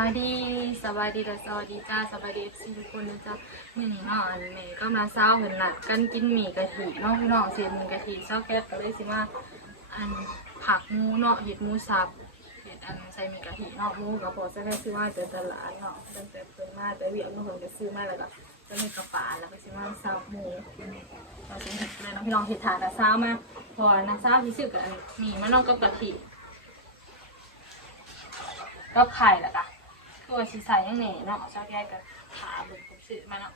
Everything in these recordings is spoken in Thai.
ายดีสบายดีและสวัสดีจ้าสบายดีเอฟซีทุกคนนะจ๊ะนี่นี่เนาะอันนี้ก็มาเช้าเห็นหนักกันกินหมี่กะทิเนาะพี่น้องเสียหมี่กะทิเช้าแก๊สก็เลยสิมาอันผักหมูเนาะเห็ดหมูสับเห็ดอันใส่หมี่กะทิเนาะหมูกับพอจะได้ซื้อมาจากตลาดเนาะตั้งแต่เพิ่นมาแต่เวียกเมื่อคนก็ซื้อมาแล้วก็จะมีกระป๋าแล้วก็ซื้อมาสับหมูเราจะเห็ดเลยเนาะพี่น้องเห็ดถาดแต่เช้ามาพอนะเช้าที่ซื้อกับอันหมี่มะนาวกับกะทิก็ไข่ละกะ ตัวสีใสยังเหน่เนาะชอบแยกกับขาบึกผมซื้อมาเนาะ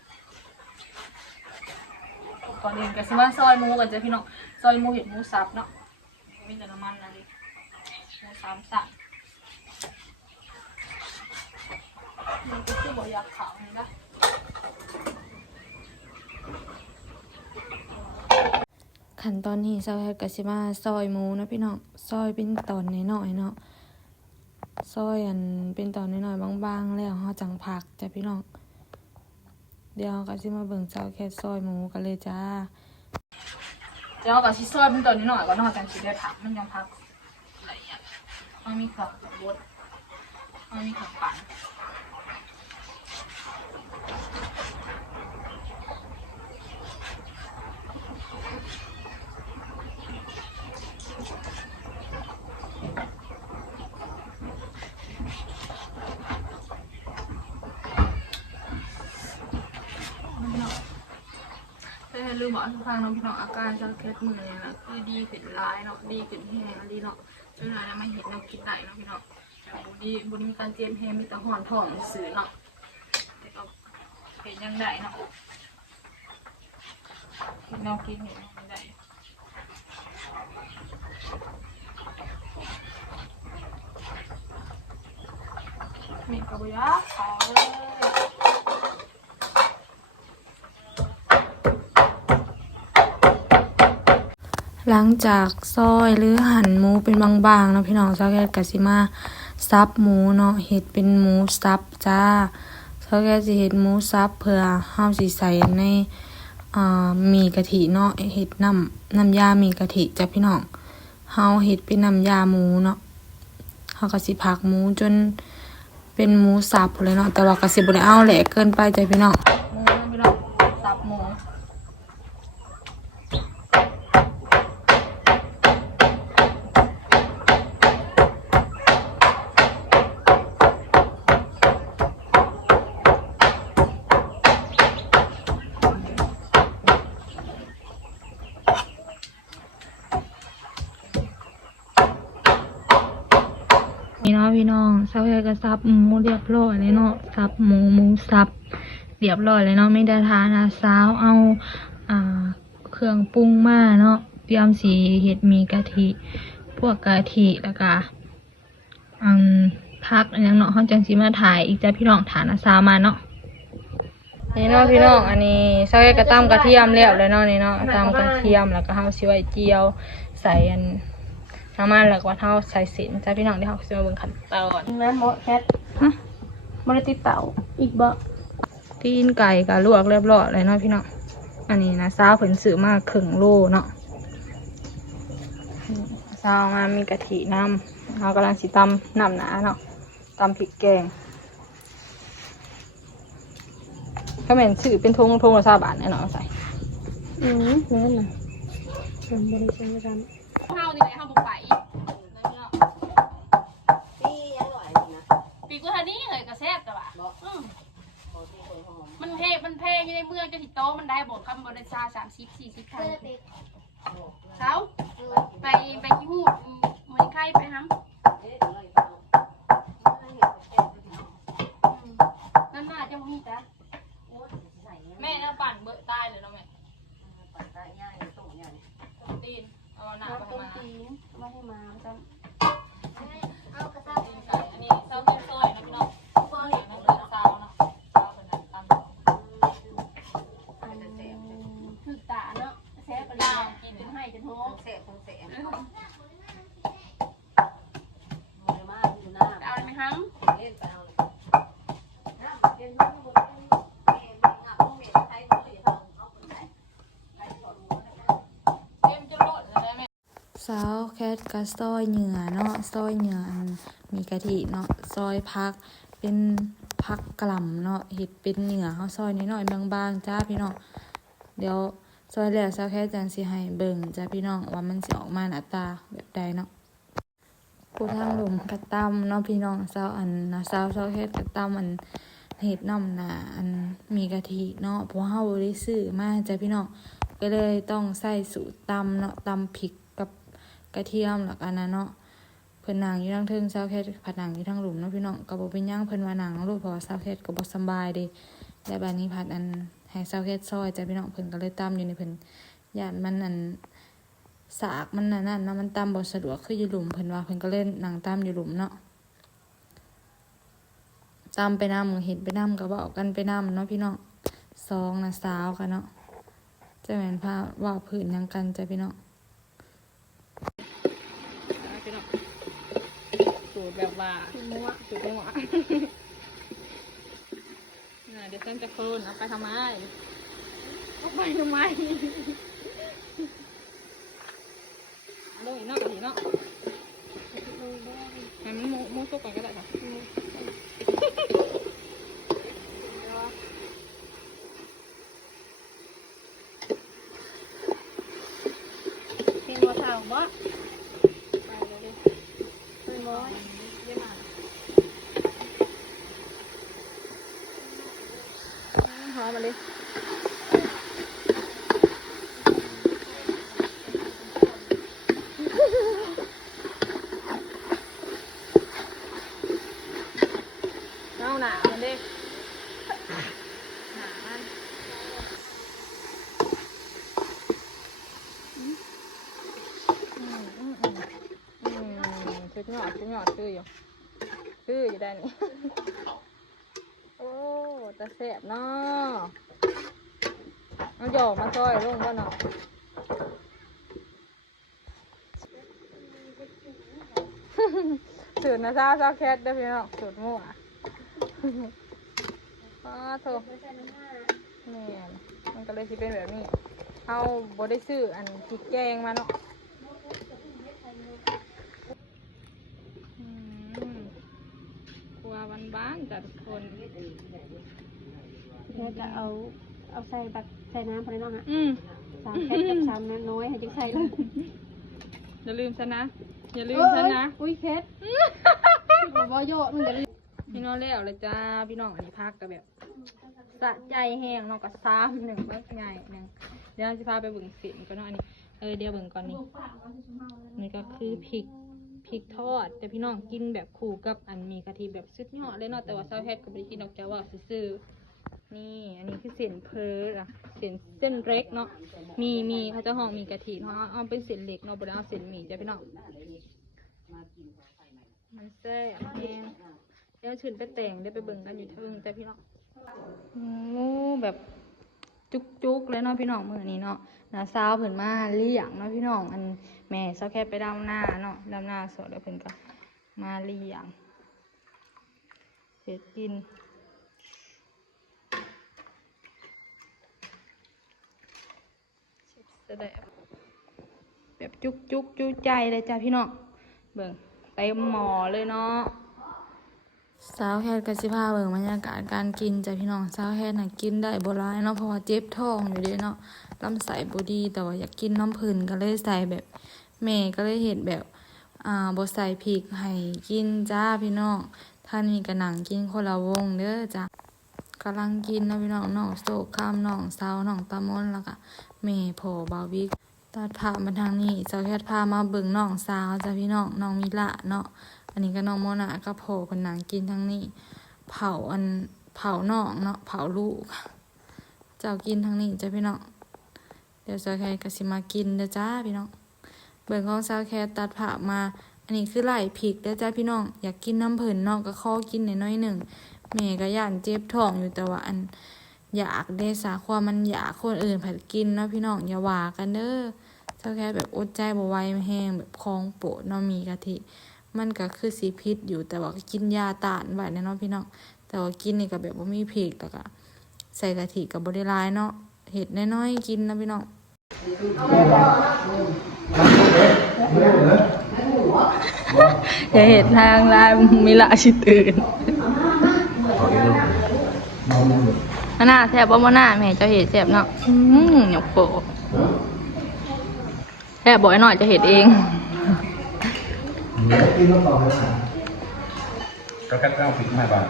ก่อนอื่นก็สิว่าซอยหมูกันจ้ะพี่น้องซอยหมูเห็ดหมูสับเนาะมีแต่น้ำมันนะดิหมูสามสับมันก็คือบอกอยากขาวนี่ละขั้นตอนนี้ซอยกสิมาซอยหมูนะพี่น้องซอยเป็นตอนน้อยๆเนาะ ซอยอันเป็นตอนน้อยๆบางๆ แล้วเฮาจังผักจ้ะพี่น้อง เดี๋ยวก็สิมาเบิ่งเจ้าแค่ซอยหมูกันเลยจ้า เดี๋ยวก็สิซอยเป็นตัวนี้หน่อยก่อนเนาะจังสิได้ผักมันยังผักอะเอียมันมีขับบดมันมีขับปั่น แต่ลืมบอกทุกครั้งน้องพี่น้องอาการจะเคล็ดมือเนี่ยนะคือดีขึ้นร้ายเนาะดีขึ้นแห้งอันดีเนาะจนเราไม่เห็นเราคิดได้เนาะพี่น้องแต่บุดีบุดีมีการเจียมแห้งมีแต่ห่อนท้องสื่อเนาะแต่ก็เห็นยังได้เนาะนเรากินเห็นยังได้มีกระบุยะขอเลย หลังจากซอยหรือหั่นหมูเป็นบางๆนะพี่น้องซอยแค่กสิมาซับหมูเนาะเฮ็ดเป็นหมูซับจ้าซอยแค่สิเฮ็ดหมูซับเพื่อเฮาสิใส่ในอมีกะทิเนาะเฮ็ดน้ำน้ำยามีกะทิจ้ะพี่น้องเฮาเฮ็ดเป็นน้ำยาหมูเนาะเฮาก็สิผักหมูจนเป็นหมูสับเลยเนาะแต่ว่าก็สิบ่ได้เอาแหลกเกินไปจ้ะพี่น้องหมูนะพี่น้องสับหมู นี่เนาะพี่น้อง เซาแฮก็ซับหมูเรียบร้อยเลยเนาะซับหมูหมูซับเรียบร้อยเลยเนาะไม่ได้ทานะสาวเอาอ่าเครื่องปรุงมาเนาะเตรียมสีเห็ดมีกะทิ พวกกะทิแล้วก็อืมพักอนหยังเนาะเขาจังสิมาถ่ายอีกจ้ะพี่น้องฐานนะสาวมาเนาะนี่เนาะพี่น้องอันนี้เซาแฮก็ตำกระเทียมแล้วเลยเนาะนี่เนาะตำกระเทียมแล้วก็เฮาสิไว้เจียวใส่อัน น้ำมันแล้วก็เท่าใส่สินจ้าพี่น้องที่เขาจะมาเบิ่งขั้นตอนน้ำหมดแคทฮะบริติดเต่าอีกบ่ตีนไก่กับลวกเรียบร้อยเลยเนาะพี่น้องอันนี้นะซาวเพิ่นซื้อมาครึ่งโลเนาะซาวมามีกะทิน้ำเรากำลังสิตำน้ำหนาเนาะตำพริกแกงถ้าแม่นซื้อเป็นทงทงละสาบาทแน่นอนใส่อืมนั่นน่ะเป็นบริษัทกันข้าว นี่ไงข้าวบุกไปปีกูทันนี้เลยกระแซบแต่ว่าอืมมันเพมันเพอยู่ในเมืองจะติดโตะมันได้บอกคำบริษัทสามสิบสี่สิบพันเช้าไปไปที่หูดเหมือนใครไปฮัมนั่นน่าจะมีจ้ะแม่น่าปั่นเบอร์ใต้เลยเนาะแม่ต้มตีนเอาหน้าไปมาตีนไม่ให้มาจ้ะตีนไก่อันนี้เซาเป็นซอยนะพี่น้องซอยนั่นเป็นซาวเนาะซาวเป็นตำคือตาเนาะแซ่บไปเลยกินจนให้จนโห เอาไหมฮังเต็มจะโลดเลยแม่ ซาวแคทกับซอยเหนือเนาะซอยเหนืออันมีกะทิเนาะซอยพัก เป็นผักกล่ำเนาะเห็ดเป็นเหนือเขาซอยนิดหน่อยบางๆจ้าพี่น้องเดี๋ยวซอยแล้วซาวแค่จังสิให้เบิ่งจ้าพี่น้องว่ามันสิออกมาหน้าตาแบบใดเนาะผู้ทางหลุมกระตำเนาะพี่น้องซาวอันนะซาวซาวแค่กระตำอันเห็ดน้ำหนาอันมีกะทิเนาะเพราะเฮาได้ซื้อมาจ้าพี่น้องก็เลยต้องใส่สูตรตำเนาะตำพริก กระเทียมแล้วกันนะเนาะเพิ่นนางอยู่ทางเทิงเซาแคทผัดนางอยู่ทางหลุมเนาะพี่น้องก็บ่เป็นหยังเพิ่นว่านางลูกเพราะว่าเซาแคทก็บ่สบายเด้และบัดนี้ผัดอันให้เซาแคทซอยจ้ะพี่น้องเพิ่นก็เลยตำอยู่ในเพิ่นย่านมันอันสากมันนั่นนั่นนะมันตำบ่สะดวกคืออยู่หลุมเพิ่นว่าเพิ่นก็เล่นนางตำอยู่หลุมเนาะตำไปนำเห็ดไปนำก็เว้ากันไปนำเนาะพี่น้องซองนะสาวกันเนาะจะแม่นพาว้าพื้นยังกันจ้ะพี่น้อง พี่น้อง สูตรแบบว่ามัวสูตรมัวน่ะเดี๋ยวเส้นจะโคนเอาไปทำไมเอาไปทำไมเอาลงอีกเนาะอีกเนาะให้มันมูมูสุกก่อนก็ได้ค่ะเป็นบัวเผาบ่ ไปเลยดิ เป็นบัว เยี่ยมมาก หอมมาเลยเอาหนามันเด้หนามันอืมอืมอืมอืมชุดหยอดชุดหยอดคืออยู่ นี่ โอ้ตะแสบเนาะเอาหยอกมาซอยลงบ่เนาะสูตรนะซาซาแคทเด้อพี่น้องสูตรมั่วอ้าโถแม่นมันก็เลยสิเป็นแบบนี้เอาบ่ได้ซื้ออันพริกแกงมาเนาะอืมครัว บ้านๆจ้ะทุกคนเธอจะเอาเอาใส่บัตรใส่น้ำพอได้เนาะฮะอืม สามแค่กับสามน้น้อยให้จังใส่เลยอย่าลืมซะนะ อย่าลืมซะนะ อุ้ยเพชรบ่โยมึงจะลืมพี่น้องแล้วเลยจ้า พี่น้องอันนี้พักก็แบบสะใจแห้งเนาะก็ซ้ำหนึ่งเบิกใหญ่หนึ่งเดี๋ยวเราจะพาไปเบิ่งสินก็เนาะอันนี้ เออเดี๋ยวเบิ่งก่อนนี่นี่ก็คือพริกพ ริกทอด แต่พี่น้องกินแบบคู่กับอันมีกะทิแบบสุดยอดเลยเนาะแต่ว่าซาวแฮดก็ไม่ได้กินดอกจ้าว่าซื่อๆนี่ อันนี้คือเส้นเพลอะเส้นเส้นเล็กเนาะมีมีเขาจะห่อมีกะทิเนาะเอาเป็นเส้นเล็กเนาะบ่ได้เอาเส้นหมี่จ้ะพี่น้องมันแซ่บแห้งเดี๋ยวชื่นไปแต่งเดี๋ยวไปเบิ่งกันอยู่เทิงแต่พี่น้องโอ้แบบ จุกๆเลยเนาะพี่น้องมือนี้เนาะน้าสาวเพิ่นมาเลี้ยงเนาะพี่น้องอันแม่เซาแค่ไปดำหน้าเนาะดำหน้าสดแล้วเพิ่นก็มาเลี้ยงเสร็จกินแสดงแบบจุกจุกๆจุใจเลยจ้ะพี่น้องเบิ่งเต็มหมอเลยเนาะ สาวแคทกับสิพาเบิ่งบรรยากาศการกินจ้ะพี่น้องสาวแคทน่ะกินได้บ่ร้ายเนาะเพราะว่าเจ็บท้องอยู่เด้เนาะลำไส้บ่ดีแต่ว่าอยากกินน้ำผึ้นก็เลยใส่แบบแม่ก็เลยเฮ็ดแบบอ่าบ่ใส่พริกให้กินจ้าพี่น้องท่านนี้ก็นั่งกินคนละวงเด้อจ้ะกำลังกินนะพี่น้องน้องโซกข้ามน้องสาวน้องตามนแล้วก็แม่พ่อบาวิกตัดภาพมาทางนี้สาวแคทพามาเบิ่งน้องสาวจ้ะพี่น้องน้องมิละเนาะ อันนี้ก็น้องโมนาก็โผล่คนนางกินทั้งนี้ เผาอันเผาน้องเนาะเผาลูก เจ้ากินทั้งนี้จ้าพี่น้องเดี๋ยวซาวแคทก็สิมากินเด้อจ้าพี่น้องเบิ่งของซาวแคทตัดผ่ามา อันนี้คือไหลผิกเด้อจ้าพี่น้องอยากกินน้ำเพิ่นน้องก็ข้อกินหน่อยหนึ่งแม่ก็ย่านเจ็บท้องอยู่แต่ว่าอันอยากเดสาความมันอยากคนอื่นผัดกินเนาะพี่น้องอย่าว่ากันเด้อซาวแคทแบบอดใจบ่ไหวแห้งแบบคลองโปะเนาะมีกะทิ มันก็คือสีพิษอยู่แต่ว่าก็กินยาต้านไว้แน่เนาะพี่น้องแต่ว่ากินนี่ก็แบบว่ามีเพกแต่ก็ใส่กะทิกับบริลายเนาะเห็ดน้อยๆกินนะพี่น้องอย่าเห็ดทางลายมีละชิตื่นอันน่าแซ่บบ่บ่น่าแม่เจ้าเห็ดแซ่บเนาะอืมหยกโปแซ่บบ่อยหน่อยจะเห็ดเอง ก็แค่เก้าสิบห้าบาท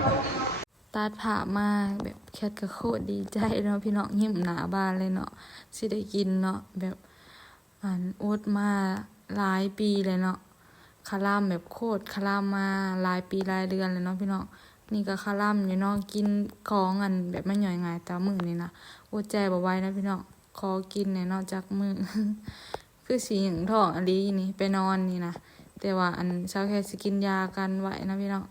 ตัดผ่ามาแบบแคทก็โคตรดีใจเนาะพี่น้องยิ้มหนาบานเลยเนาะสิได้กินเนาะแบบอันอดมาหลายปีเลยเนาะคาร่ามแบบโคตรคาร่ามมาหลายปีหลายเดือนเลยเนาะพี่น้องนี่ก็คาร่ามอยู่เนาะกินของอันแบบไม่ย่อยง่ายแต่มือนี่นะอดใจบ่ไหว้นะพี่น้องขอกินเนี่ยเนาะจากมือคือสีหยังท้องอันนี้นี่ไปนอนนี่นะ แต่ว่าอันเช้าแค่สกินยากันไว้นะพี่น้อง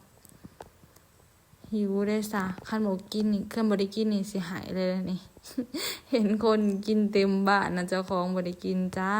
หิวได้ซะขันบอกกินนี่เครื่องบริกินนี่สิหายเลยนี่ เห็นคนกินเต็มบ้านนะเจ้าของบริกินจ้า